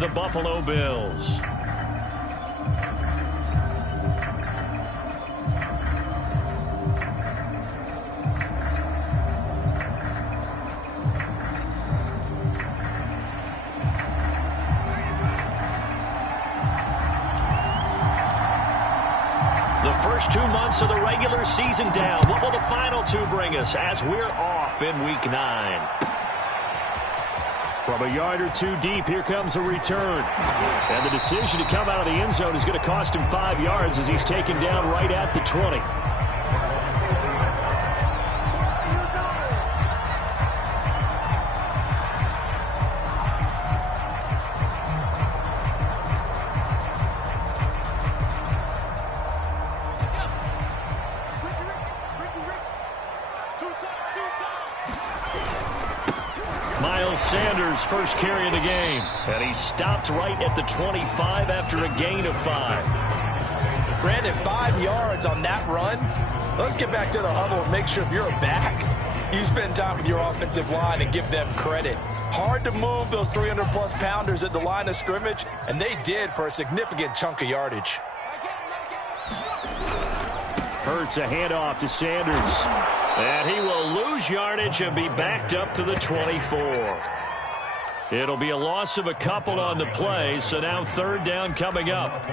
the Buffalo Bills. The first 2 months of the regular season down. What will the final two bring us as we're off in Week 9? From a yard or two deep, here comes a return. And the decision to come out of the end zone is going to cost him 5 yards as he's taken down right at the 20. Sanders' first carry of the game, and he stopped right at the 25 after a gain of 5. Brandon, 5 yards on that run. Let's get back to the huddle and make sure if you're a back, you spend time with your offensive line and give them credit. Hard to move those 300-plus pounders at the line of scrimmage, and they did for a significant chunk of yardage. Hurts a handoff to Sanders. And he will lose yardage and be backed up to the 24. It'll be a loss of a couple on the play, so now third down coming up.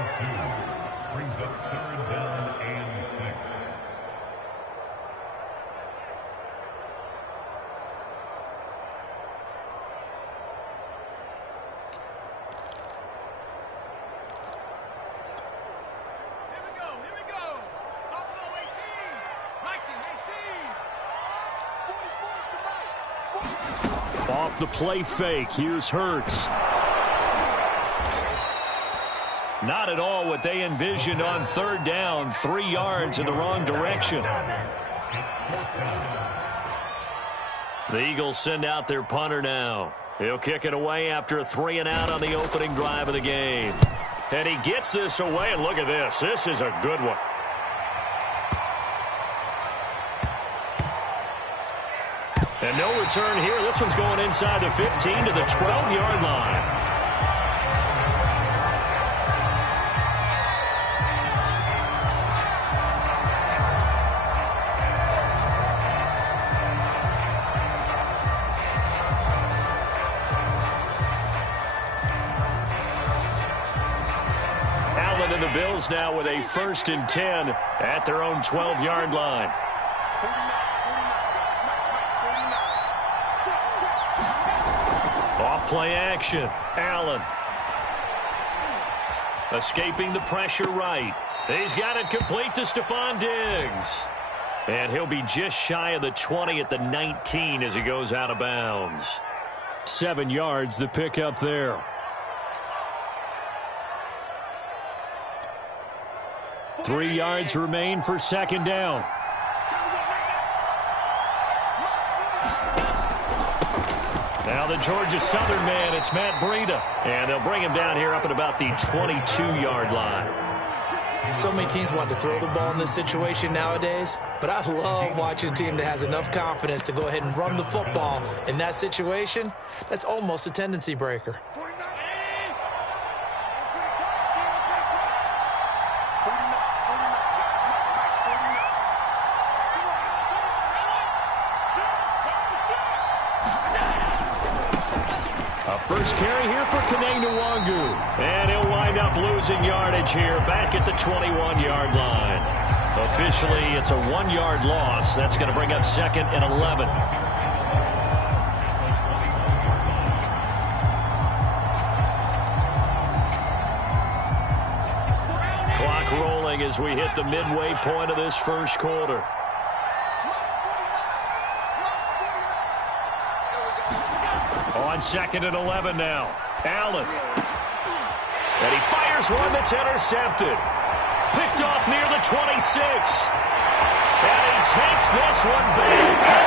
Off the play fake, here's Hurts. Not at all what they envisioned on third down, 3 yards in the wrong direction. The Eagles send out their punter now. He'll kick it away after a 3-and-out on the opening drive of the game. And he gets this away, and look at this. This is a good one. And no return here. This one's going inside the 15 to the 12-yard line. Allen and the Bills now with a 1st and 10 at their own 12-yard line. Play action. Allen. Escaping the pressure right. He's got it complete to Stephon Diggs. And he'll be just shy of the 20 at the 19 as he goes out of bounds. 7 yards the pickup there. Three yards remain for second down. Now the Georgia Southern man, it's Matt Breida. And they'll bring him down here up at about the 22-yard line. So many teams want to throw the ball in this situation nowadays, but I love watching a team that has enough confidence to go ahead and run the football in that situation. That's almost a tendency breaker. First carry here for Kene Nwangu. And he'll wind up losing yardage here back at the 21-yard line. Officially, it's a 1-yard loss. That's going to bring up 2nd and 11. Clock rolling as we hit the midway point of this first quarter. On 2nd and 11 now. Allen. And he fires one that's intercepted. Picked off near the 26. And he takes this one back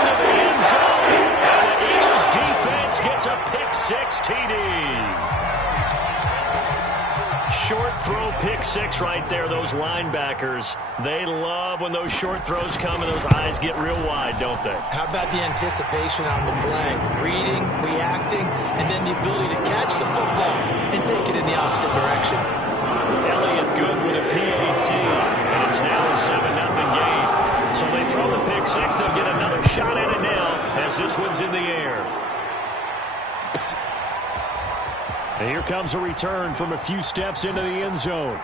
into the end zone. And the Eagles defense gets a pick-6 TD. short throw pick six right there, those linebackers. They love when those short throws come and those eyes get real wide, don't they? How about the anticipation on the play? Reading, reacting, and then the ability to catch the football and take it in the opposite direction. Elliott good with a PAT, and it's now a 7-0 game. So they throw the pick six. They'll get another shot at it now as this one's in the air. And here comes a return from a few steps into the end zone.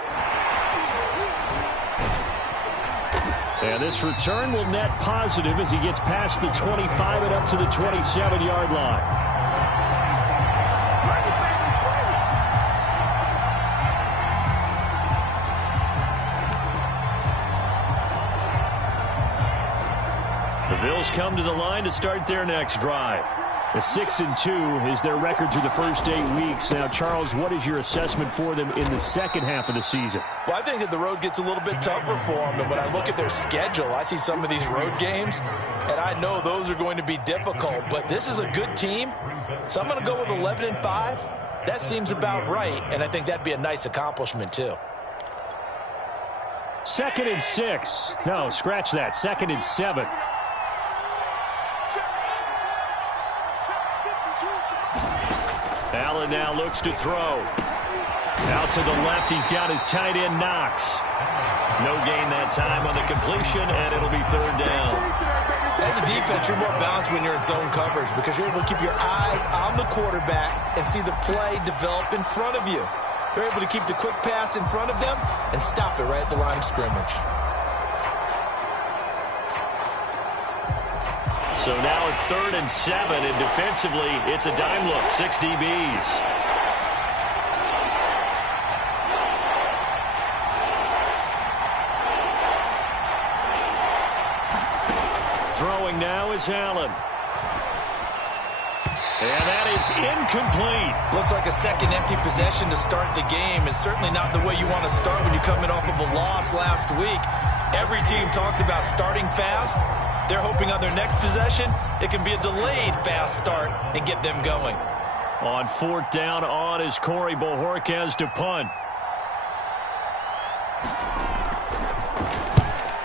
And this return will net positive as he gets past the 25 and up to the 27-yard line. The Bills come to the line to start their next drive. A 6-2 is their record through the first 8 weeks. Now, Charles, what is your assessment for them in the second half of the season? Well, I think that the road gets a little bit tougher for them. And when I look at their schedule, I see some of these road games, and I know those are going to be difficult. But this is a good team, so I'm going to go with 11-5. That seems about right, and I think that'd be a nice accomplishment, too. 2nd and 6. No, scratch that. 2nd and 7. Allen now looks to throw. Out to the left, he's got his tight end, Knox. No gain that time on the completion, and it'll be 3rd down. As a defense, you're more balanced when you're in zone coverage because you're able to keep your eyes on the quarterback and see the play develop in front of you. You're able to keep the quick pass in front of them and stop it right at the line of scrimmage. So now at 3rd and 7, and defensively, it's a dime look, 6 DBs. Throwing now is Allen. And that is incomplete. Looks like a second empty possession to start the game, and certainly not the way you want to start when you're coming off of a loss last week. Every team talks about starting fast. They're hoping on their next possession, it can be a delayed fast start and get them going. On 4th down, on is Corey Bojorquez to punt.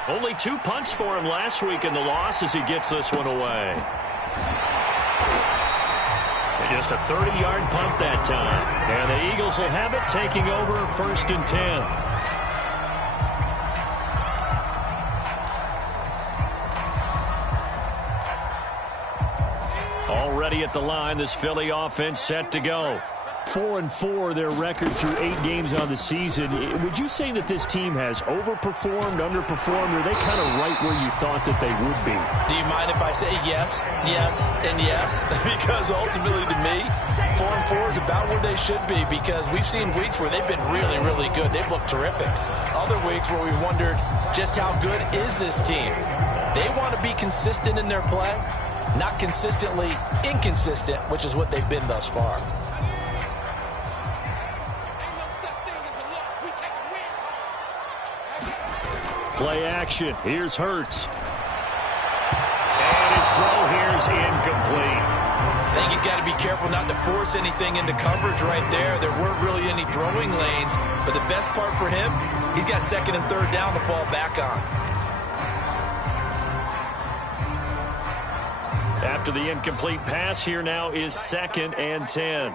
Only 2 punts for him last week in the loss as he gets this one away. And just a 30-yard punt that time. And the Eagles will have it, taking over 1st and 10. Already at the line, this Philly offense set to go. 4-4 their record through 8 games on the season. Would you say that this team has overperformed, underperformed, or are they kind of right where you thought that they would be? Do you mind if I say yes, yes, and yes? Because ultimately to me, 4-4 is about where they should be because we've seen weeks where they've been really, really good. They've looked terrific. Other weeks where we've wondered just how good is this team. They want to be consistent in their play, not consistently inconsistent, which is what they've been thus far. Play action. Here's Hurts. And his throw here's incomplete. I think he's got to be careful not to force anything into coverage right there. There weren't really any throwing lanes, but the best part for him, he's got 2nd and 3rd down to fall back on. After the incomplete pass, here now is 2nd and 10.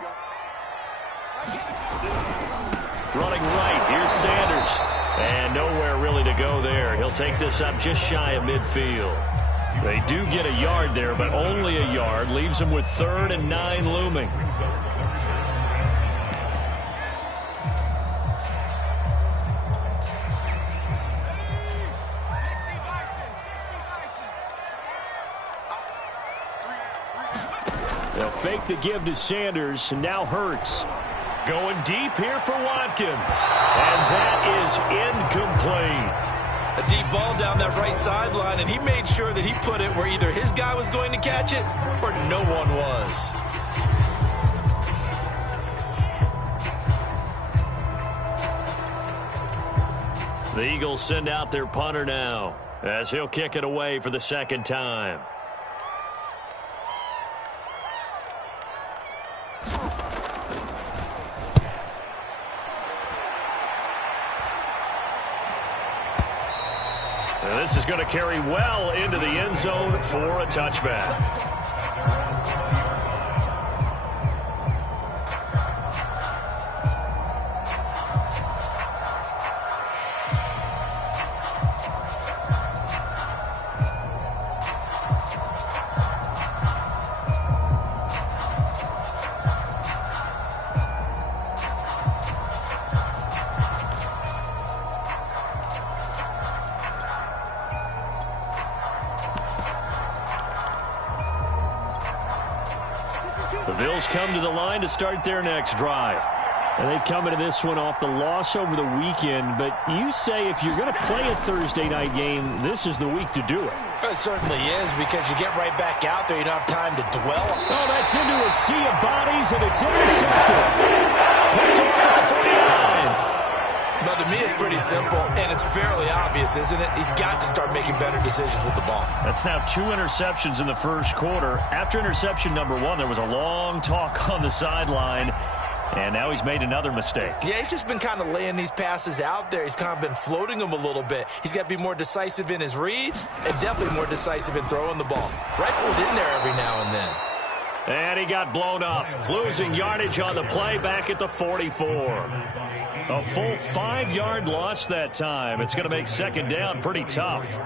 Running right, here's Sanders. And nowhere really to go there. He'll take this up just shy of midfield. They do get a yard there, but only a yard. Leaves them with 3rd and 9 looming. They'll fake the give to Sanders, and now Hurts. Going deep here for Watkins. And that is incomplete. A deep ball down that right sideline, and he made sure that he put it where either his guy was going to catch it or no one was. The Eagles send out their punter now as he'll kick it away for the 2nd time. And this is going to carry well into the end zone for a touchback. The Bills come to the line to start their next drive. And they've come into this one off the loss over the weekend. But you say if you're going to play a Thursday night game, this is the week to do it. It certainly is, because you get right back out there. You don't have time to dwell. Oh, that's into a sea of bodies, and it's intercepted. Picked off at the 49. Now, to me, it's pretty simple, and it's fairly obvious, isn't it? He's got to start making better decisions with the ball. That's now 2 interceptions in the first quarter. After interception number 1, there was a long talk on the sideline, and now he's made another mistake. Yeah, he's just been kind of laying these passes out there. He's kind of been floating them a little bit. He's got to be more decisive in his reads and definitely more decisive in throwing the ball. Rifle it in there every now and then. And he got blown up, losing yardage on the play back at the 44. A full 5-yard loss that time. It's going to make second down pretty tough.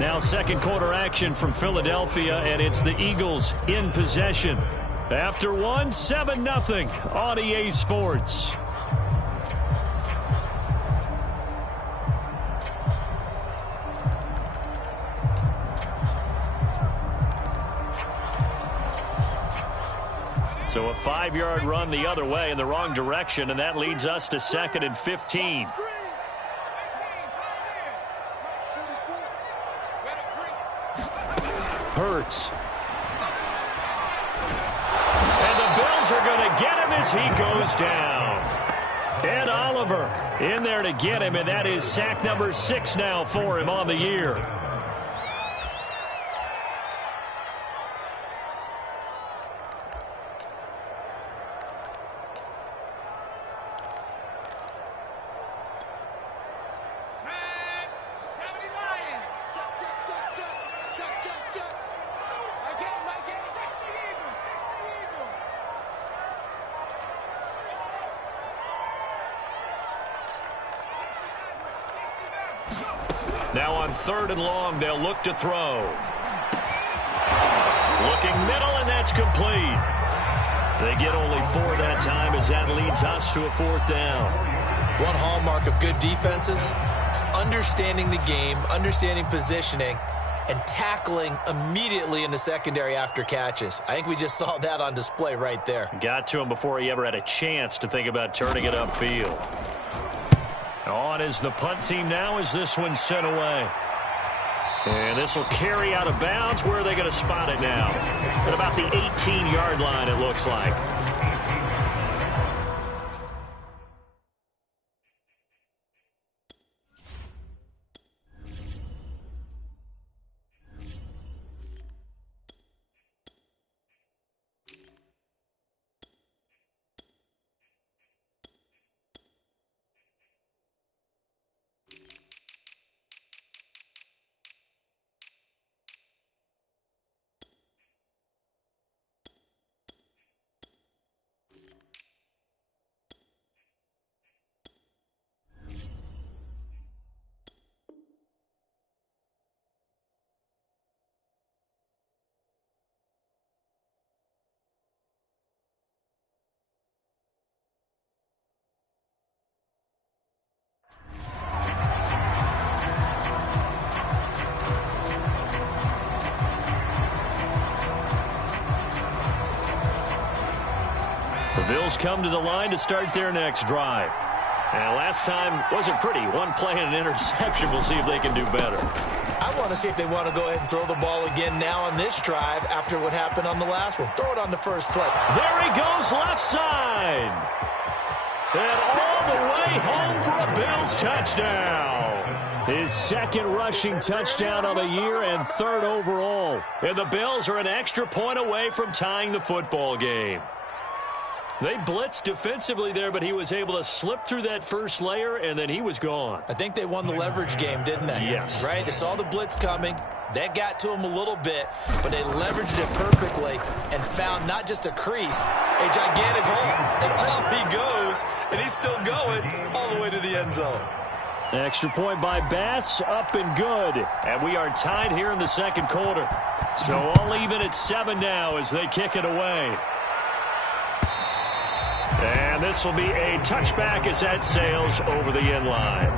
Now second quarter action from Philadelphia, and it's the Eagles in possession. After 7-0 on EA Sports. So a 5-yard run the other way in the wrong direction, and that leads us to 2nd and 15. Hurts. And the Bills are going to get him as he goes down. And Oliver in there to get him, and that is sack number 6 now for him on the year. Now on 3rd and long, they'll look to throw. Looking middle, and that's complete. They get only 4 that time, as that leads us to a 4th down. One hallmark of good defenses is understanding the game, understanding positioning, and tackling immediately in the secondary after catches. I think we just saw that on display right there. Got to him before he ever had a chance to think about turning it upfield. On is the punt team now as this one's sent away. And this will carry out of bounds. Where are they going to spot it now? At about the 18-yard line, it looks like. The Bills come to the line to start their next drive. And last time wasn't pretty. One play and an interception. We'll see if they can do better. I want to see if they want to go ahead and throw the ball again now on this drive after what happened on the last one. Throw it on the first play. There he goes, left side. And all the way home for a Bills touchdown. His 2nd rushing touchdown of the year and 3rd overall. And the Bills are an extra point away from tying the football game. They blitzed defensively there, but he was able to slip through that first layer, and then he was gone. I think they won the leverage game, didn't they? Yes. Right? They saw the blitz coming. That got to him a little bit, but they leveraged it perfectly and found not just a crease, a gigantic hole. And off he goes, and he's still going all the way to the end zone. Extra point by Bass, up and good. And we are tied here in the second quarter. So all even at 7 now as they kick it away. And this will be a touchback as that sails over the end line.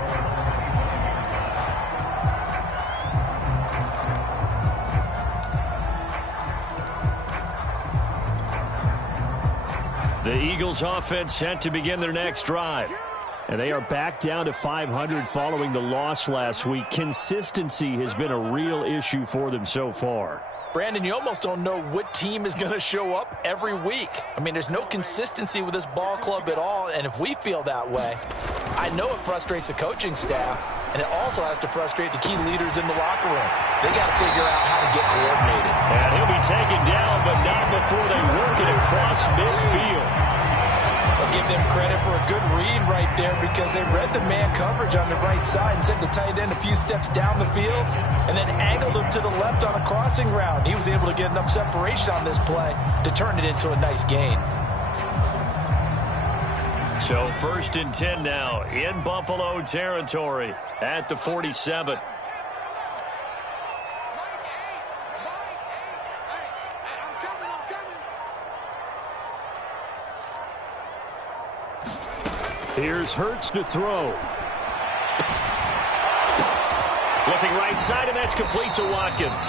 The Eagles offense set to begin their next drive. And they are back down to 500 following the loss last week. Consistency has been a real issue for them so far. Brandon, you almost don't know what team is going to show up every week. I mean, there's no consistency with this ball club at all, and if we feel that way, I know it frustrates the coaching staff, and it also has to frustrate the key leaders in the locker room. They got to figure out how to get coordinated. And he'll be taken down, but not before they work it across midfield. I'll give them credit for a good read right there because they read the man coverage on the right side and sent the tight end a few steps down the field and then angled him to the left on a crossing route. He was able to get enough separation on this play to turn it into a nice gain. So 1st and 10 now in Buffalo territory at the 47. Here's Hurts to throw. Looking right side, and that's complete to Watkins.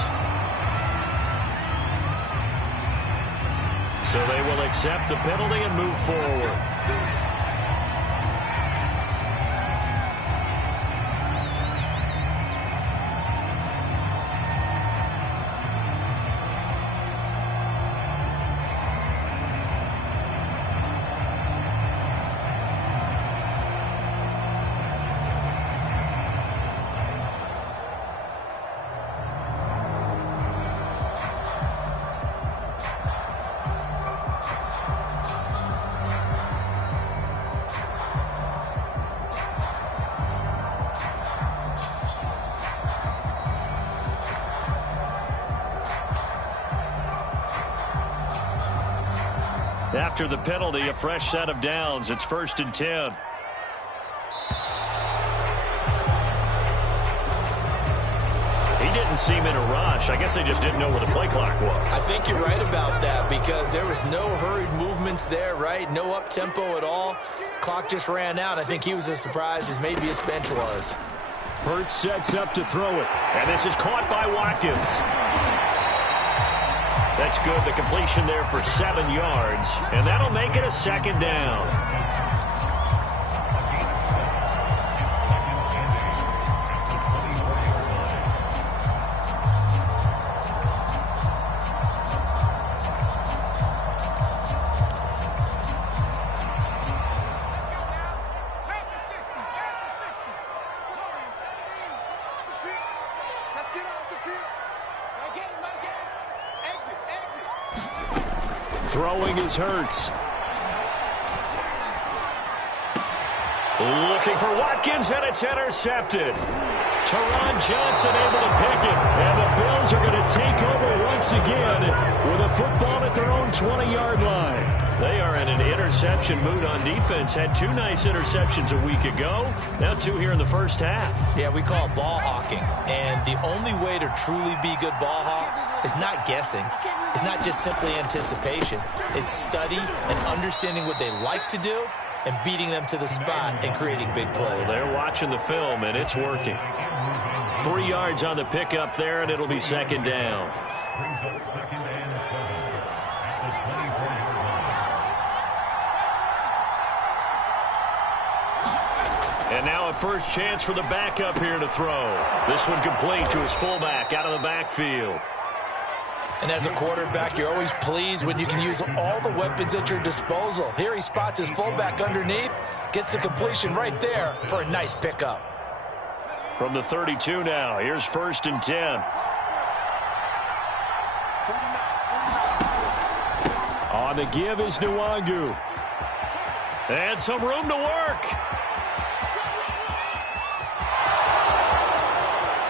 So they will accept the penalty and move forward. After the penalty, a fresh set of downs. It's 1st and 10. He didn't seem in a rush. I guess they just didn't know where the play clock was. I think you're right about that because there was no hurried movements there, right? No up-tempo at all. Clock just ran out. I think he was as surprised as maybe his bench was. Hurts sets up to throw it. And this is caught by Watkins. That's good. The completion there for 7 yards. And that'll make it a 2nd down. Throwing is Hurts. Looking for Watkins, and it's intercepted. Teron Johnson able to pick it, and the Bills are going to take over once again with a football at their own 20-yard line. They are in an interception mood on defense. Had 2 nice interceptions a week ago. Now 2 here in the first half. Yeah, we call it ball hawking. And the only way to truly be good ball hawks is not guessing. It's not just simply anticipation. It's study and understanding what they like to do and beating them to the spot and creating big plays. Well, they're watching the film, and it's working. 3 yards on the pickup there, and it'll be 2nd down. And now a first chance for the backup here to throw. This one complete to his fullback out of the backfield. And as a quarterback, you're always pleased when you can use all the weapons at your disposal. Here he spots his fullback underneath, gets the completion right there for a nice pickup. From the 32 now, here's 1st and 10. On the give is Nwangu. And some room to work.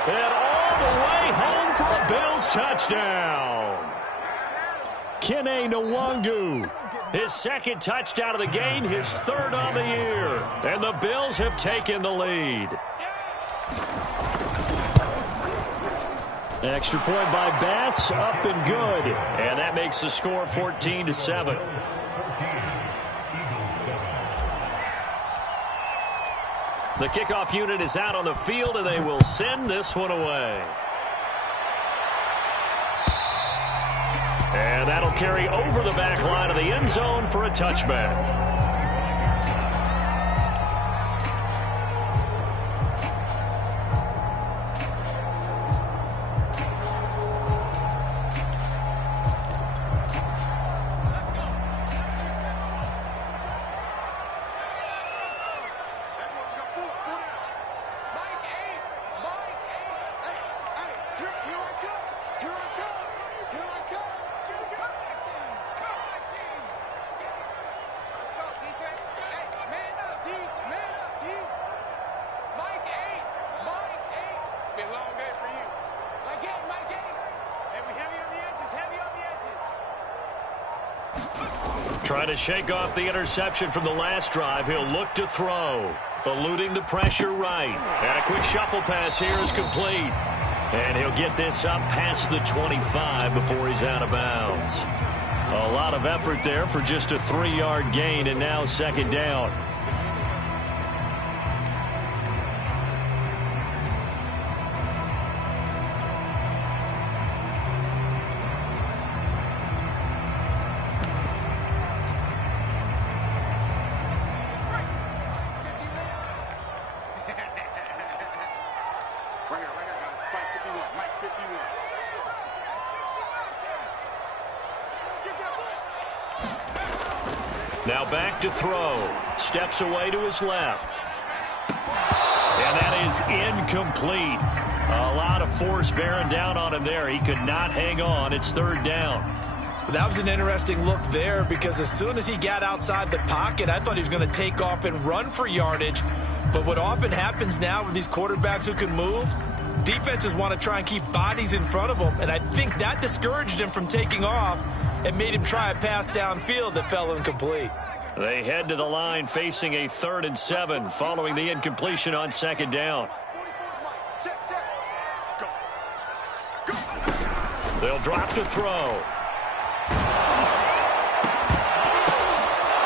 And all the way home for a Bills touchdown. Kene Nwangu, his second touchdown of the game, his third on the year. And the Bills have taken the lead. Extra point by Bass, up and good. And that makes the score 14-7. The kickoff unit is out on the field, and they will send this one away. And that'll carry over the back line of the end zone for a touchback. Trying to shake off the interception from the last drive. He'll look to throw. Eluding the pressure right. And a quick shuffle pass here is complete. And he'll get this up past the 25 before he's out of bounds. A lot of effort there for just a 3-yard gain, and now second down. Now back to throw. Steps away to his left. And that is incomplete. A lot of force bearing down on him there. He could not hang on. It's third down. That was an interesting look there because as soon as he got outside the pocket, I thought he was going to take off and run for yardage. But what often happens now with these quarterbacks who can move, defenses want to try and keep bodies in front of them. And I think that discouraged him from taking off and made him try a pass downfield that fell incomplete. They head to the line facing a 3rd and 7 following the incompletion on second down. They'll drop to throw.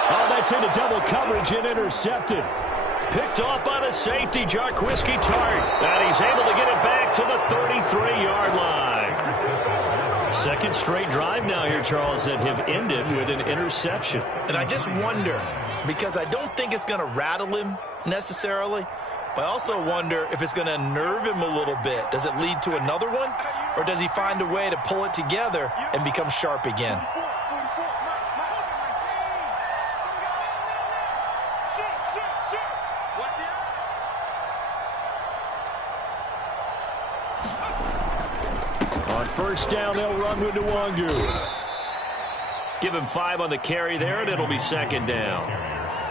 Oh, that's into double coverage and intercepted. Picked off by the safety, Jarquiski Tart. And he's able to get it back to the 33-yard line. Second straight drive now here, Charles, that have ended with an interception. And I just wonder, because I don't think it's going to rattle him necessarily, but I also wonder if it's going to unnerve him a little bit. Does it lead to another one, or does he find a way to pull it together and become sharp again? First down, they'll run with Nwangu. Give him 5 on the carry there, and it'll be second down.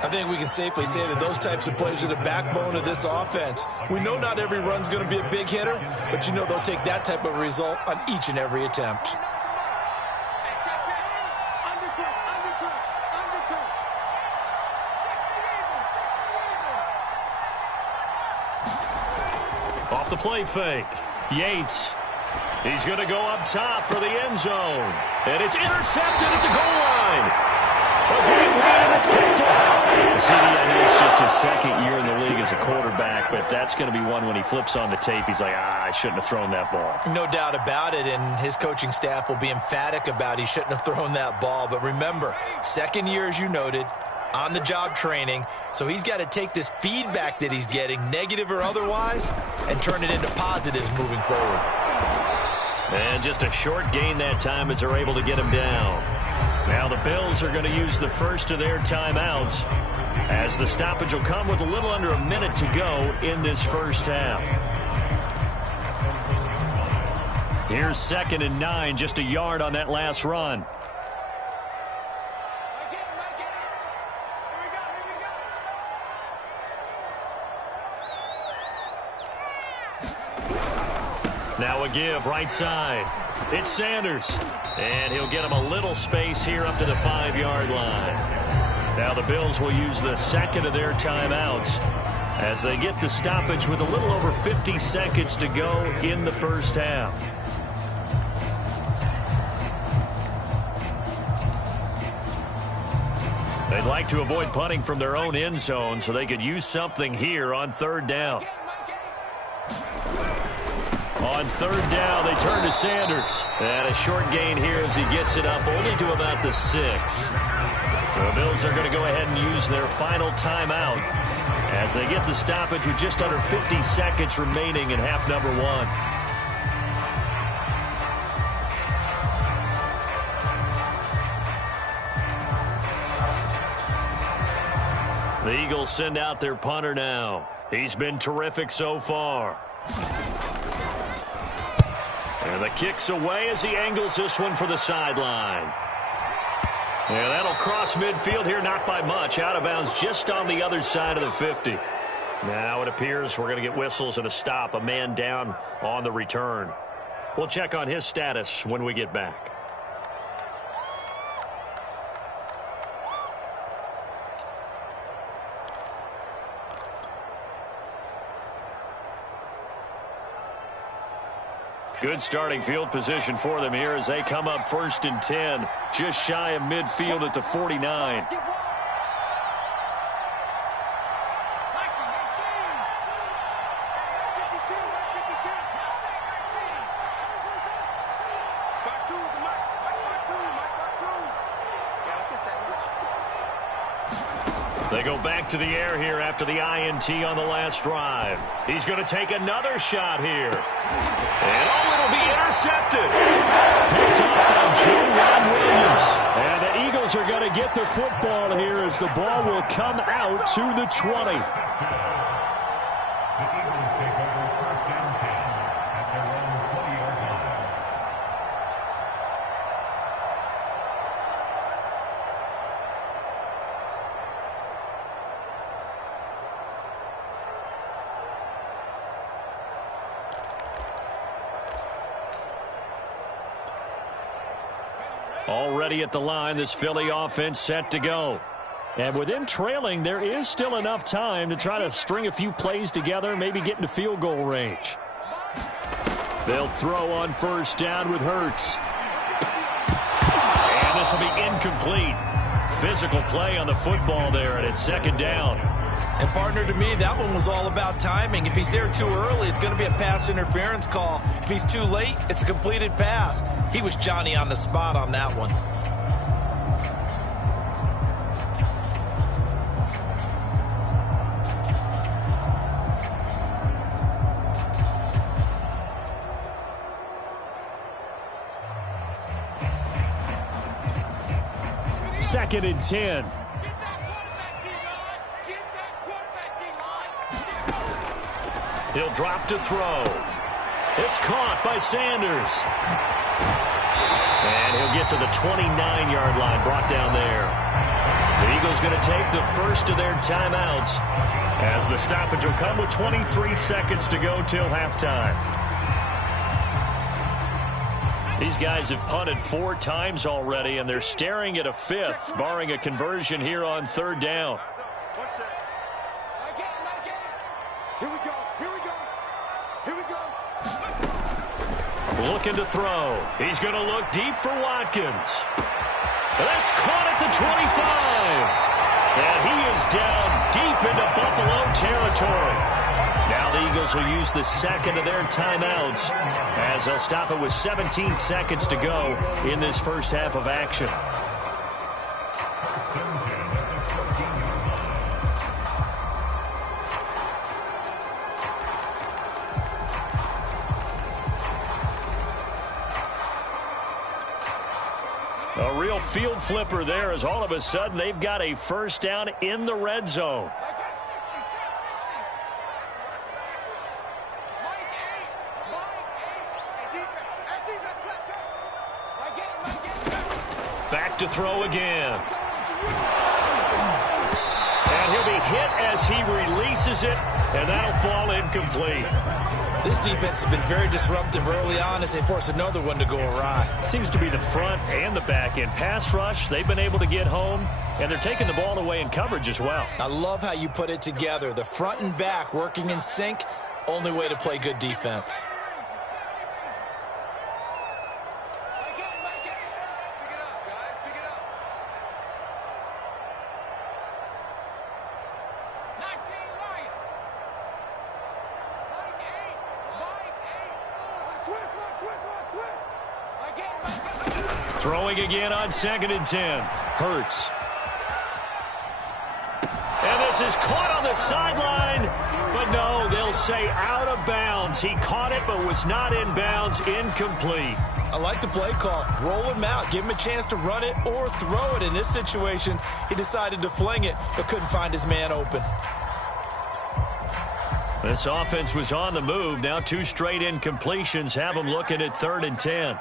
I think we can safely say that those types of plays are the backbone of this offense. We know not every run's going to be a big hitter, but you know they'll take that type of result on each and every attempt. Off the play fake, Yates. He's going to go up top for the end zone. And it's intercepted at the goal line. Okay, it's picked up. CD, I know it's just his second year in the league as a quarterback, but that's going to be one when he flips on the tape. He's like, I shouldn't have thrown that ball. No doubt about it, and his coaching staff will be emphatic about he shouldn't have thrown that ball. But remember, second year, as you noted, on-the-job training, so he's got to take this feedback that he's getting, negative or otherwise, and turn it into positives moving forward. And just a short gain that time as they're able to get him down. Now the Bills are going to use the first of their timeouts as the stoppage will come with a little under a minute to go in this first half. Here's 2nd and 9, just a yard on that last run. now a give right side. It's Sanders. And he'll get him a little space here up to the 5-yard line. Now the Bills will use the second of their timeouts as they get the stoppage with a little over 50 seconds to go in the first half. They'd like to avoid punting from their own end zone so they could use something here on third down. On third down, they turn to Sanders. And a short gain here as he gets it up only to about the 6. The Bills are going to go ahead and use their final timeout as they get the stoppage with just under 50 seconds remaining in half number 1. The Eagles send out their punter now. He's been terrific so far. And the kick's away as he angles this one for the sideline. Yeah, that'll cross midfield here, not by much. Out of bounds just on the other side of the 50. Now it appears we're going to get whistles and a stop. A man down on the return. We'll check on his status when we get back. Good starting field position for them here as they come up 1st and 10, just shy of midfield at the 49. They go back to the air here after the INT on the last drive. He's going to take another shot here. And it'll be intercepted. Picked up by J. Williams. And the Eagles are going to get the football here as the ball will come out to the 20. Already at the line, this Philly offense set to go. And with them trailing, there is still enough time to try to string a few plays together, maybe get into field goal range. They'll throw on first down with Hurts. And this will be incomplete. Physical play on the football there, and it's second down. And, partner, to me, that one was all about timing. If he's there too early, it's going to be a pass interference call. If he's too late, it's a completed pass. He was Johnny on the spot on that one. Second and 10. He'll drop to throw. It's caught by Sanders. And he'll get to the 29-yard line, brought down there. The Eagles going to take the first of their timeouts as the stoppage will come with 23 seconds to go till halftime. These guys have punted 4 times already, and they're staring at a 5th, barring a conversion here on third down. Looking to throw. He's going to look deep for Watkins. That's caught at the 25. And he is down deep into Buffalo territory. Now the Eagles will use the second of their timeouts as they'll stop it with 17 seconds to go in this first half of action. A real field flipper there as all of a sudden they've got a first down in the red zone. Back to throw again. And he'll be hit as he releases it, and that'll fall incomplete. This defense has been very disruptive early on as they force another one to go awry. Seems to be the front and the back end. Pass rush, they've been able to get home, and they're taking the ball away in coverage as well. I love how you put it together. The front and back working in sync, only way to play good defense. Throwing again on 2nd and 10. Hurts. And this is caught on the sideline. But no, they'll say out of bounds. He caught it but was not in bounds. Incomplete. I like the play call. Roll him out. Give him a chance to run it or throw it. In this situation, he decided to fling it but couldn't find his man open. This offense was on the move. Now 2 straight incompletions have them looking at 3rd and 10.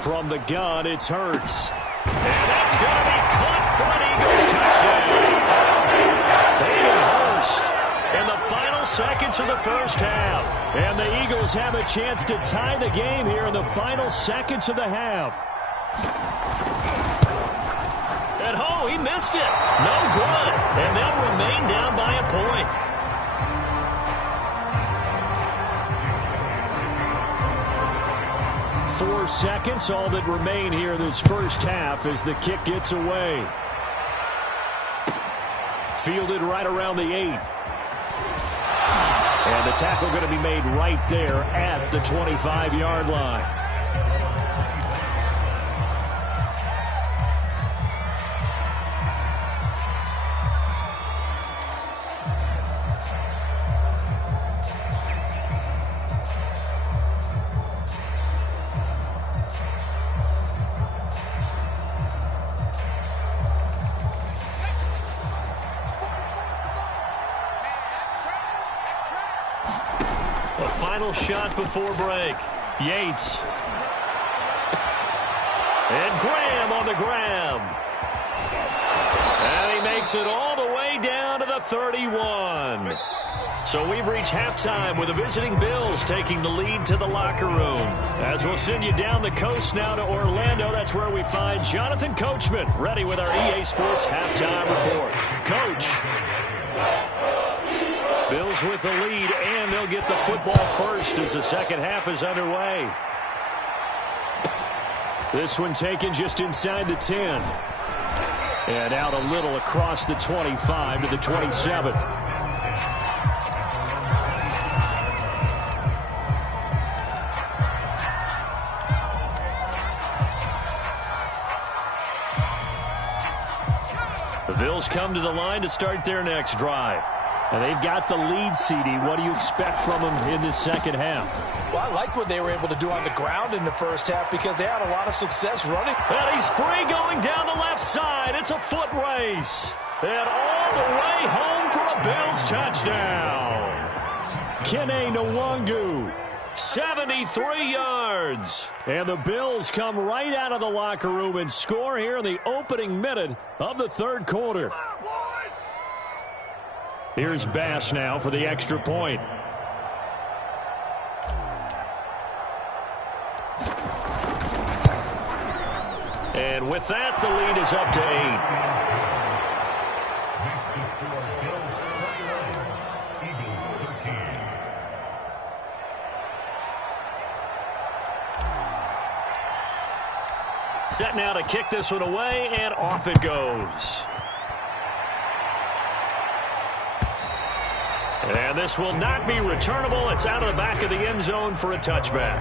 From the gun, it's Hurts. And that's going to be caught for an Eagles touchdown. Hayden Hurst in the final seconds of the first half. And the Eagles have a chance to tie the game here in the final seconds of the half. And oh, he missed it. No good. And they'll remain down by a point. Four seconds, all that remain here in this first half as the kick gets away. Fielded right around the 8. And the tackle going to be made right there at the 25-yard line. Final shot before break. Yates. And Graham on the grab. And he makes it all the way down to the 31. So we've reached halftime with the visiting Bills taking the lead to the locker room. As we'll send you down the coast now to Orlando, that's where we find Jonathan Coachman ready with our EA Sports halftime report. Coach. Bills with the lead, and they'll get the football first as the second half is underway. This one taken just inside the 10. And out a little across the 25 to the 27. The Bills come to the line to start their next drive. And they've got the lead, CD. What do you expect from them in the second half? Well, I like what they were able to do on the ground in the first half because they had a lot of success running. And he's free going down the left side. It's a foot race. And all the way home for a Bills touchdown. Kene Nwangu, 73 yards. And the Bills come right out of the locker room and score here in the opening minute of the third quarter. Here's Bass now for the extra point. And with that, the lead is up to 8. Set now to kick this one away, and off it goes. And this will not be returnable. It's out of the back of the end zone for a touchback.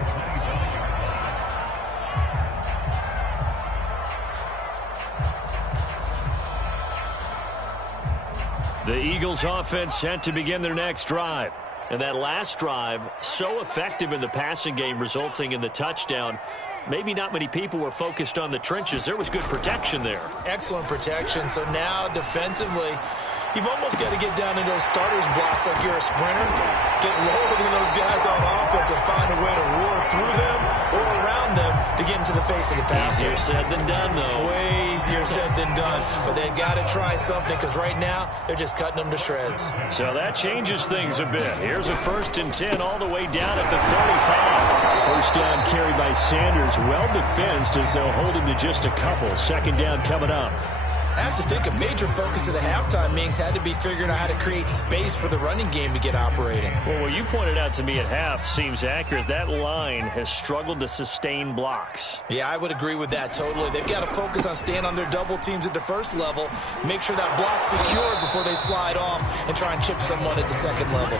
The Eagles offense set to begin their next drive. And that last drive, so effective in the passing game, resulting in the touchdown. maybe not many people were focused on the trenches. There was good protection there. Excellent protection. So now defensively, you've almost got to get down into those starters blocks like you're a sprinter. Get lower than those guys on offense and find a way to roar through them or around them to get into the face of the passer. Easier said than done, though. Way easier said than done. But they've got to try something because right now they're just cutting them to shreds. So that changes things a bit. Here's a 1st and 10 all the way down at the 35. First down carried by Sanders. Well defensed as they'll hold him to just a couple. 2nd down coming up. I have to think a major focus of the halftime meetings had to be figuring out how to create space for the running game to get operating. Well, what you pointed out to me at half seems accurate. That line has struggled to sustain blocks. Yeah, I would agree with that totally. They've got to focus on staying on their double teams at the first level, make sure that block's secured before they slide off and try and chip someone at the second level.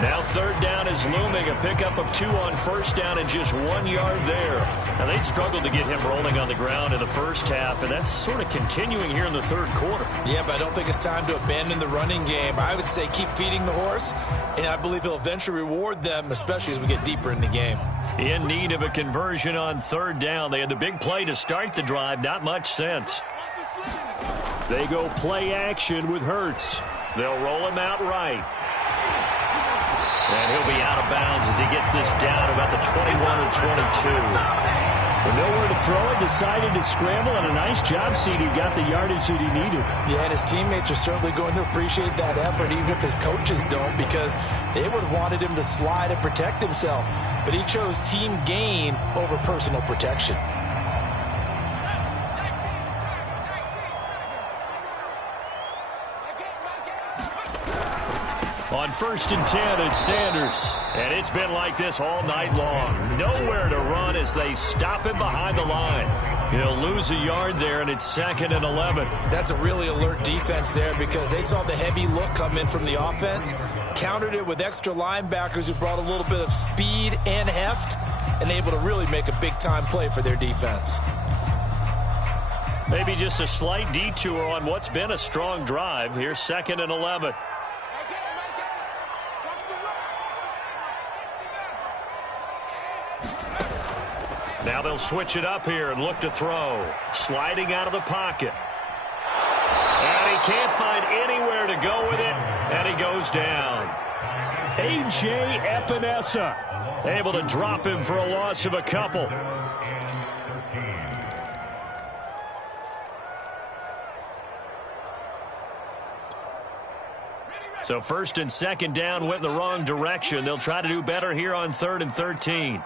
Now 3rd down is looming. A pickup of 2 on 1st down and just 1 yard there. Now they struggled to get him rolling on the ground in the first half, and that's sort of continuing here in the 3rd quarter. Yeah, but I don't think it's time to abandon the running game. I would say keep feeding the horse, and I believe he'll eventually reward them, especially as we get deeper in the game. In need of a conversion on 3rd down. They had the big play to start the drive. Not much sense. They go play action with Hurts. They'll roll him out right. And he'll be out of bounds as he gets this down about the 21 or 22. With nowhere to throw it, decided to scramble, and a nice job, CD. Got the yardage that he needed. Yeah, and his teammates are certainly going to appreciate that effort, even if his coaches don't, because they would have wanted him to slide and protect himself. But he chose team gain over personal protection. On 1st and 10, it's Sanders. And it's been like this all night long. Nowhere to run as they stop him behind the line. He'll lose a yard there, and it's 2nd and 11. That's a really alert defense there because they saw the heavy look come in from the offense, countered it with extra linebackers who brought a little bit of speed and heft, and able to really make a big-time play for their defense. Maybe just a slight detour on what's been a strong drive. Here's 2nd and 11. Now they'll switch it up here and look to throw. Sliding out of the pocket. And he can't find anywhere to go with it, and he goes down. A.J. Epinesa able to drop him for a loss of a couple. So 1st and 2nd down went in the wrong direction. They'll try to do better here on 3rd and 13.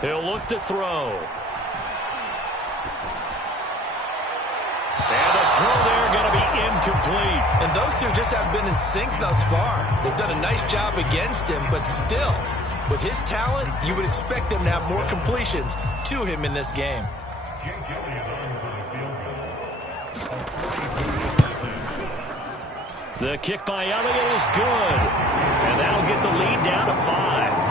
He'll look to throw. And the throw there going to be incomplete. And those two just haven't been in sync thus far. They've done a nice job against him, but still, with his talent, you would expect them to have more completions to him in this game. The kick by Elliott is good. And that'll get the lead down to 5.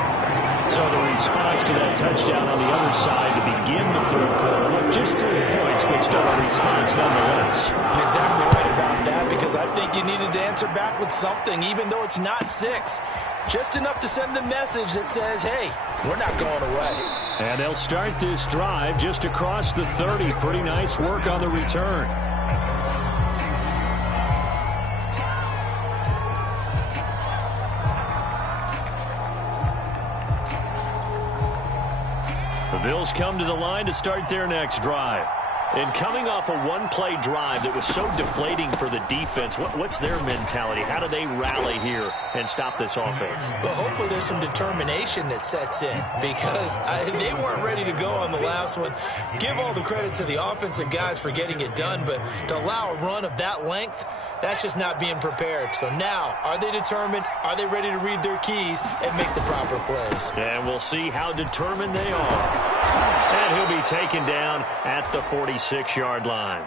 So the response to that touchdown on the other side to begin the 3rd quarter. Look, just 3 points, but still a response nonetheless. You're exactly right about that because I think you needed to answer back with something, even though it's not 6. Just enough to send the message that says, hey, we're not going away. And they'll start this drive just across the 30. Pretty nice work on the return. The Bills come to the line to start their next drive. And coming off a one-play drive that was so deflating for the defense, what's their mentality? How do they rally here and stop this offense? Well, hopefully there's some determination that sets in because they weren't ready to go on the last one. Give all the credit to the offensive guys for getting it done, but to allow a run of that length, that's just not being prepared. So now, are they determined? Are they ready to read their keys and make the proper plays? And we'll see how determined they are. And he'll be taken down at the 46-yard line.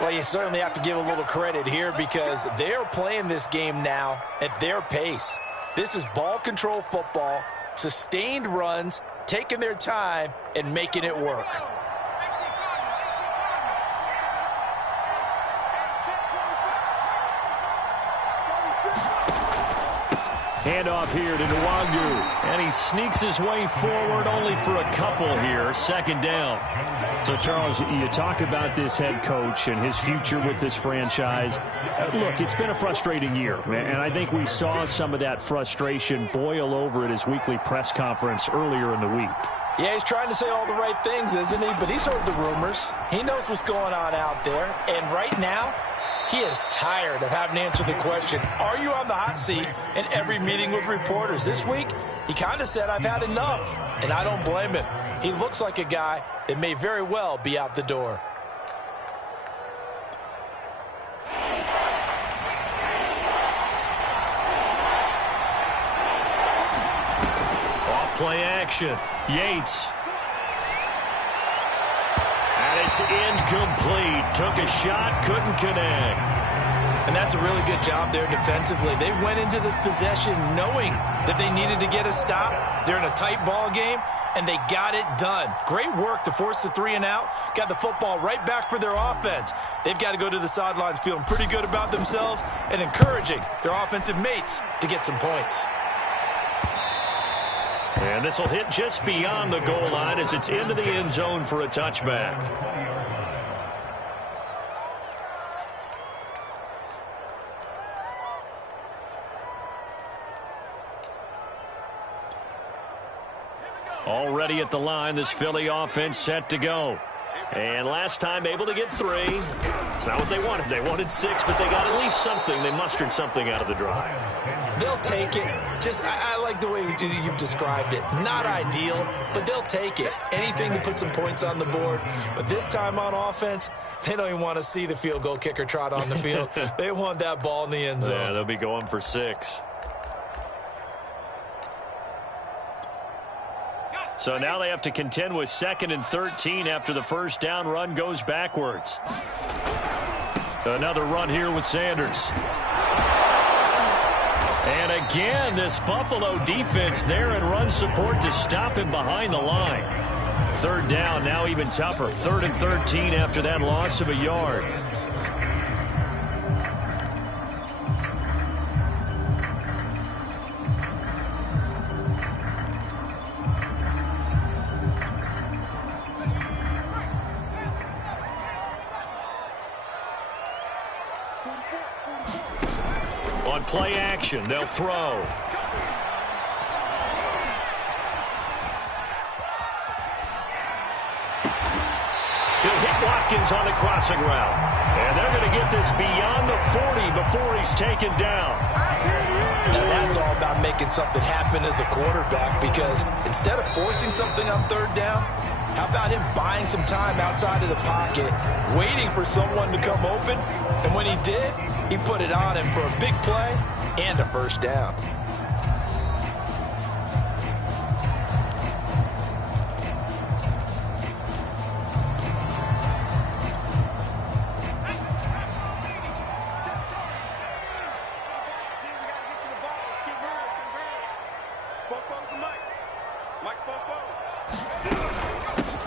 Well, you certainly have to give a little credit here because they're playing this game now at their pace. This is ball control football, sustained runs, taking their time, and making it work. Handoff here to Nwangu. And he sneaks his way forward only for a couple here. Second down. So, Charles, you talk about this head coach and his future with this franchise. Look, it's been a frustrating year, and I think we saw some of that frustration boil over at his weekly press conference earlier in the week. Yeah, he's trying to say all the right things, isn't he? But he's heard the rumors. He knows what's going on out there. And right now, he is tired of having to answer the question, are you on the hot seat in every meeting with reporters? This week, he kind of said, I've had enough. And I don't blame him. He looks like a guy that may very well be out the door. Play action. Yates. And it's incomplete. Took a shot, couldn't connect. And that's a really good job there defensively. They went into this possession knowing that they needed to get a stop. They're in a tight ball game, and they got it done. Great work to force the 3 and out. Got the football right back for their offense. They've got to go to the sidelines feeling pretty good about themselves and encouraging their offensive mates to get some points. And this will hit just beyond the goal line as it's into the end zone for a touchback. Already at the line, this Philly offense set to go. And last time able to get 3. It's not what they wanted. They wanted 6, but they got at least something. They mustered something out of the drive. They'll take it. I like the way you've described it. Not ideal, but they'll take it. Anything to put some points on the board. But this time on offense, they don't even want to see the field goal kicker trot on the field. They want that ball in the end zone. Yeah, they'll be going for 6. So now they have to contend with 2nd and 13 after the first down run goes backwards. Another run here with Sanders. And again, this Buffalo defense there in run support to stop him behind the line. 3rd down, now even tougher. 3rd and 13 after that loss of a yard. On play action, they'll throw. He'll hit Watkins on the crossing route. And they're going to get this beyond the 40 before he's taken down. Now that's all about making something happen as a quarterback, because instead of forcing something on 3rd down, how about him buying some time outside of the pocket, waiting for someone to come open, and when he did, he put it on him for a big play and a first down.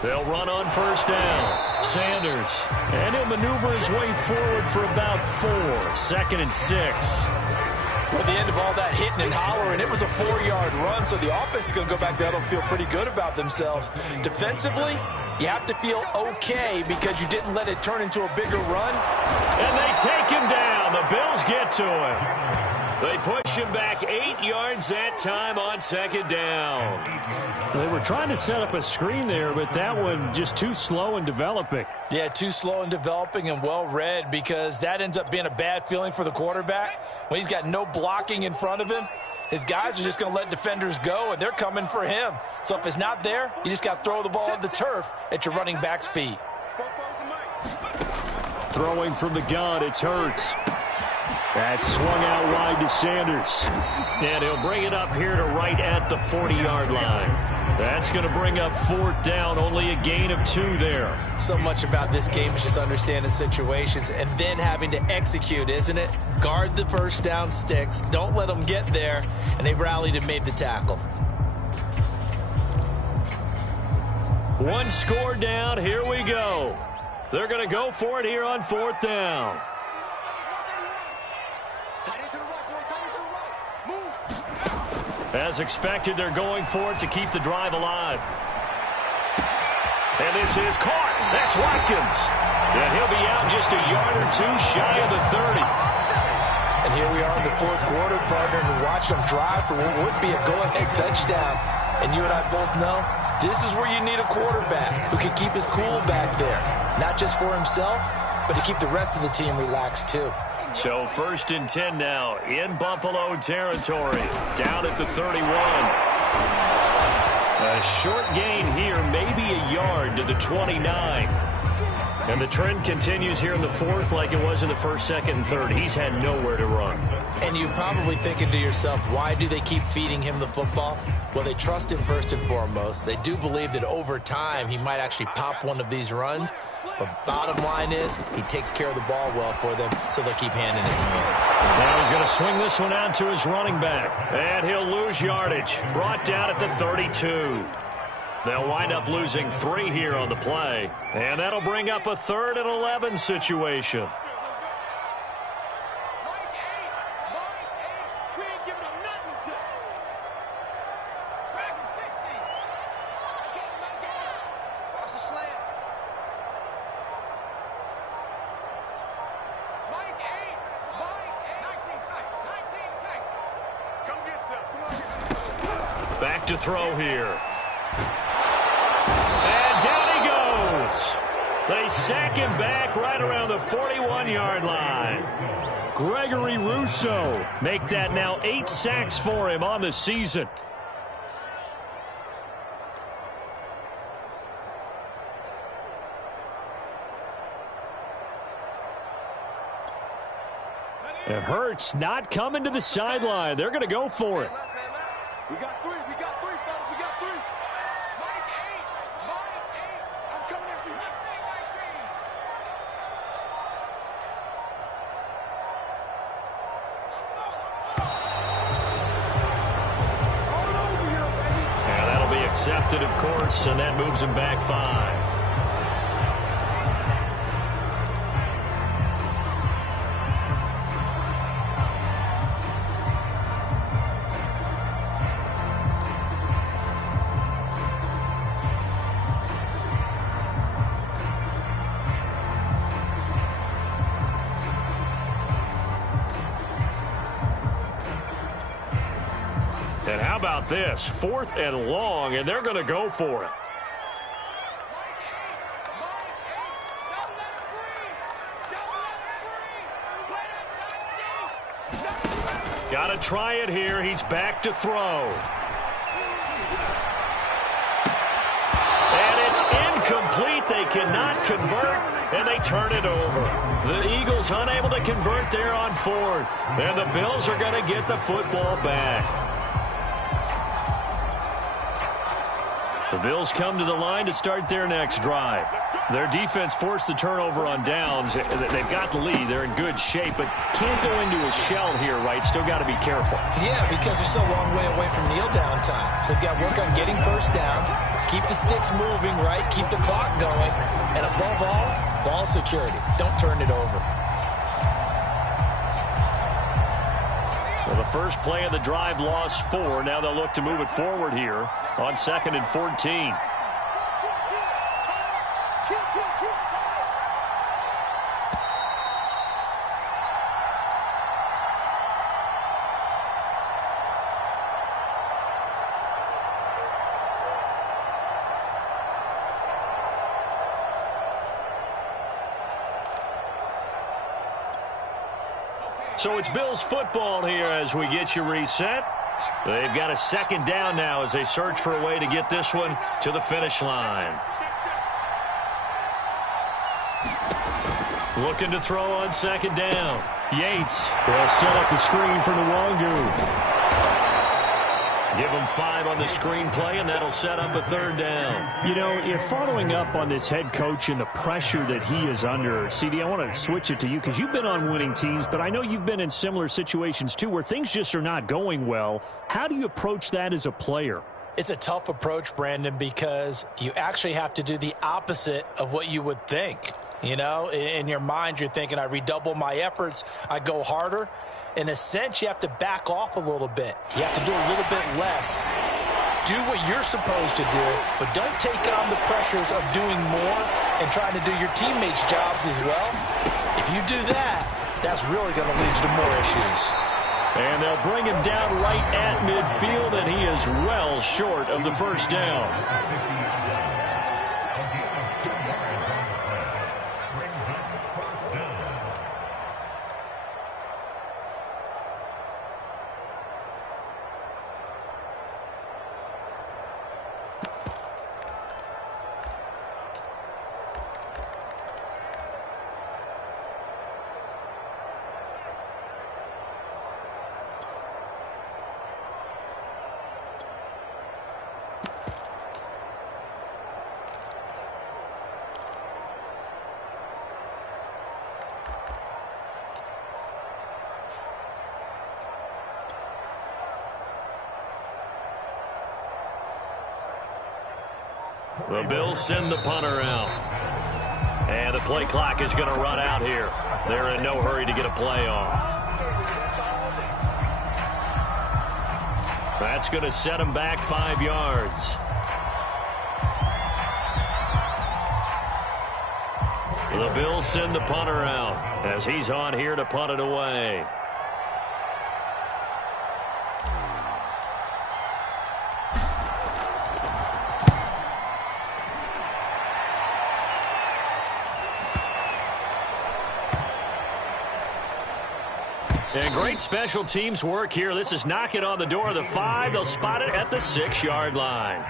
They'll run on first down. Sanders. And he'll maneuver his way forward for about 4. 2nd and 6. At the end of all that hitting and hollering, it was a 4-yard run, so the offense is going to go back there. They'll feel pretty good about themselves. Defensively, you have to feel okay because you didn't let it turn into a bigger run. And they take him down. The Bills get to him. They push him back 8 yards that time on 2nd down. They were trying to set up a screen there, but that one just too slow in developing. Yeah, too slow in developing and well read, because that ends up being a bad feeling for the quarterback. When he's got no blocking in front of him, his guys are just going to let defenders go, and they're coming for him. So if it's not there, you just got to throw the ball on the turf at your running back's feet. Throwing from the gun, it's Hurts. That's swung out wide to Sanders. And he'll bring it up here to right at the 40-yard line. That's going to bring up 4th down, only a gain of 2 there. So much about this game is just understanding situations and then having to execute, isn't it? Guard the first down sticks. Don't let them get there. And they rallied and made the tackle. 1 score down. Here we go. They're going to go for it here on 4th down. As expected, they're going for it to keep the drive alive. And this is caught. That's Watkins. And he'll be out just a yard or two shy of the 30. And here we are in the fourth quarter, partner, and watch them drive for what would be a go-ahead touchdown. And you and I both know this is where you need a quarterback who can keep his cool back there. Not just for himself, but to keep the rest of the team relaxed too. So 1st and 10 now in Buffalo territory. Down at the 31. A short gain here, maybe a yard to the 29. And the trend continues here in the fourth like it was in the first, second, and third. He's had nowhere to run. And you're probably thinking to yourself, why do they keep feeding him the football? Well, they trust him first and foremost. They do believe that over time he might actually pop one of these runs. But bottom line is he takes care of the ball well for them, so they'll keep handing it to him. Now he's going to swing this one out to his running back. And he'll lose yardage. Brought down at the 32. They'll wind up losing 3 here on the play. And that'll bring up a 3rd and 11 situation. Back to throw here. And down he goes. They sack him back right around the 41-yard line. Gregory Rousseau make that now 8 sacks for him on the season. And Hurts not coming to the sideline. They're going to go for it. We got 3, fellas, we got 3. Mike 8, I'm coming after you. And that'll be accepted, of course, and that moves him back 5. And how about this? 4th and long, and they're going to go for it. Got to try it here. He's back to throw. And it's incomplete. They cannot convert, and they turn it over. The Eagles unable to convert there on 4th. And the Bills are going to get the football back. The Bills come to the line to start their next drive. Their defense forced the turnover on downs. They've got the lead. They're in good shape, but can't go into a shell here, right? Still got to be careful. Yeah, because they're still a long way away from kneel down time. So they've got to work on getting first downs, keep the sticks moving, right? Keep the clock going. And above all, ball security. Don't turn it over. Well, the first play of the drive lost 4. Now they'll look to move it forward here on 2nd and 14. So it's Bills football here as we get you reset. They've got a 2nd down now as they search for a way to get this one to the finish line. Looking to throw on 2nd down. Yates will set up the screen for Nwangu. Give him 5 on the screen play, and that'll set up a 3rd down. You know, if following up on this head coach and the pressure that he is under, CD, I want to switch it to you because you've been on winning teams, but I know you've been in similar situations too where things just are not going well. How do you approach that as a player? It's a tough approach, Brandon, because you actually have to do the opposite of what you would think. You know, in your mind, you're thinking, I redouble my efforts, I go harder. In a sense, you have to back off a little bit. You have to do a little bit less. Do what you're supposed to do, but don't take on the pressures of doing more and trying to do your teammates' jobs as well. If you do that, that's really going to lead you to more issues. And they'll bring him down right at midfield, and he is well short of the first down. The Bills send the punter out. And the play clock is going to run out here. They're in no hurry to get a play off. That's going to set them back 5 yards. The Bills send the punter out as he's on here to punt it away. And great special teams work here. This is knocking on the door of the 5. They'll spot it at the 6-yard line.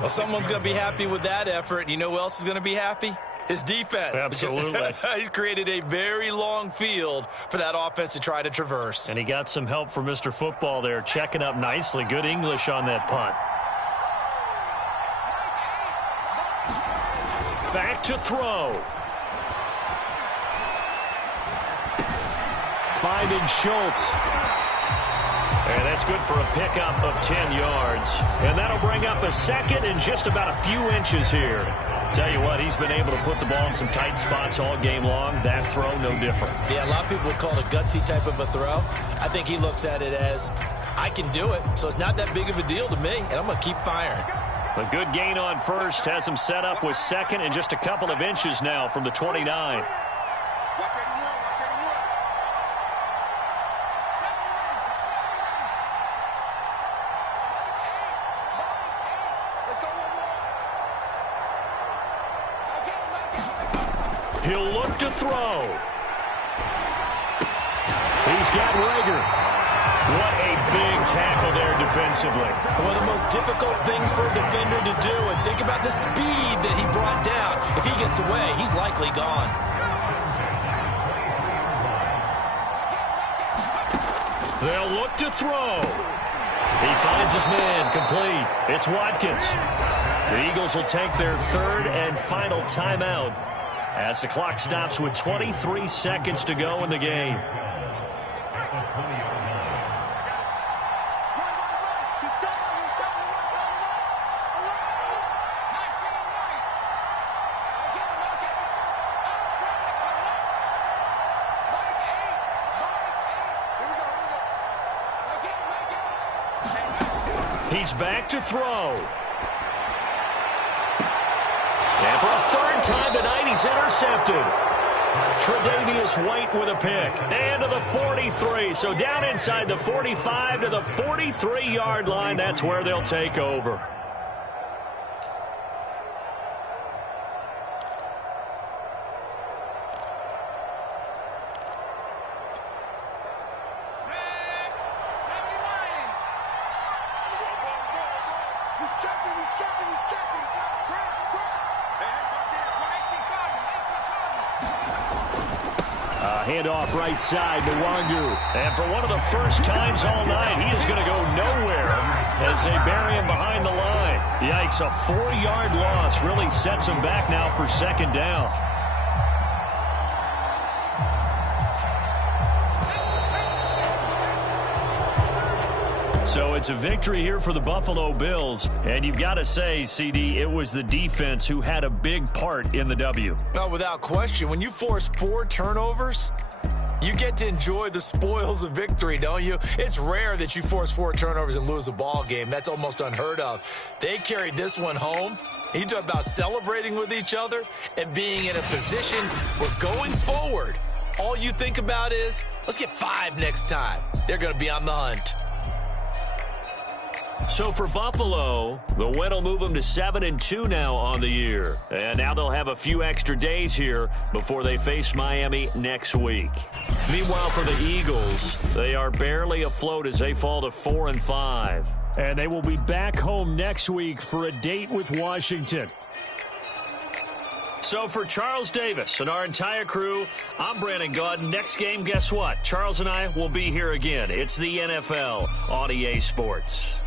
Well, someone's going to be happy with that effort. You know who else is going to be happy? His defense. Absolutely. He's created a very long field for that offense to try to traverse. And he got some help from Mr. Football there, checking up nicely. Good English on that punt. Back to throw. Finding Schultz. And that's good for a pickup of 10 yards. And that'll bring up a second and just about a few inches here. Tell you what, he's been able to put the ball in some tight spots all game long. That throw, no different. Yeah, a lot of people would call it a gutsy type of a throw. I think he looks at it as, I can do it, so it's not that big of a deal to me, and I'm going to keep firing. A good gain on first has him set up with second and just a couple of inches now from the 29. He'll look to throw. He's got Rager. What a big tackle there defensively. One of the most difficult things for a defender to do, and think about the speed that he brought down. If he gets away, he's likely gone. They'll look to throw. He finds his man complete. It's Watkins. The Eagles will take their third and final timeout as the clock stops with 23 seconds to go in the game. He's back to throw. And for a third time tonight, he's intercepted. Tre'Davious White with a pick. And to the 43. So down inside the 45 to the 43-yard line. That's where they'll take over. Handoff right side to Wangu. And for one of the first times all night, he is going to go nowhere as they bury him behind the line. Yikes, a 4-yard loss really sets him back now for second down. So it's a victory here for the Buffalo Bills. And you've got to say, CD, it was the defense who had a big part in the W. No, without question. When you force 4 turnovers, You get to enjoy the spoils of victory, don't you? It's rare that you force 4 turnovers and lose a ball game. That's almost unheard of. They carried this one home. You talk about celebrating with each other and being in a position where going forward, all you think about is, let's get 5 next time. They're going to be on the hunt. So for Buffalo, the win will move them to 7-2 now on the year. And now they'll have a few extra days here before they face Miami next week. Meanwhile, for the Eagles, they are barely afloat as they fall to 4-5. And they will be back home next week for a date with Washington. So for Charles Davis and our entire crew, I'm Brandon Gaudin. Next game, guess what? Charles and I will be here again. It's the NFL on EA Sports.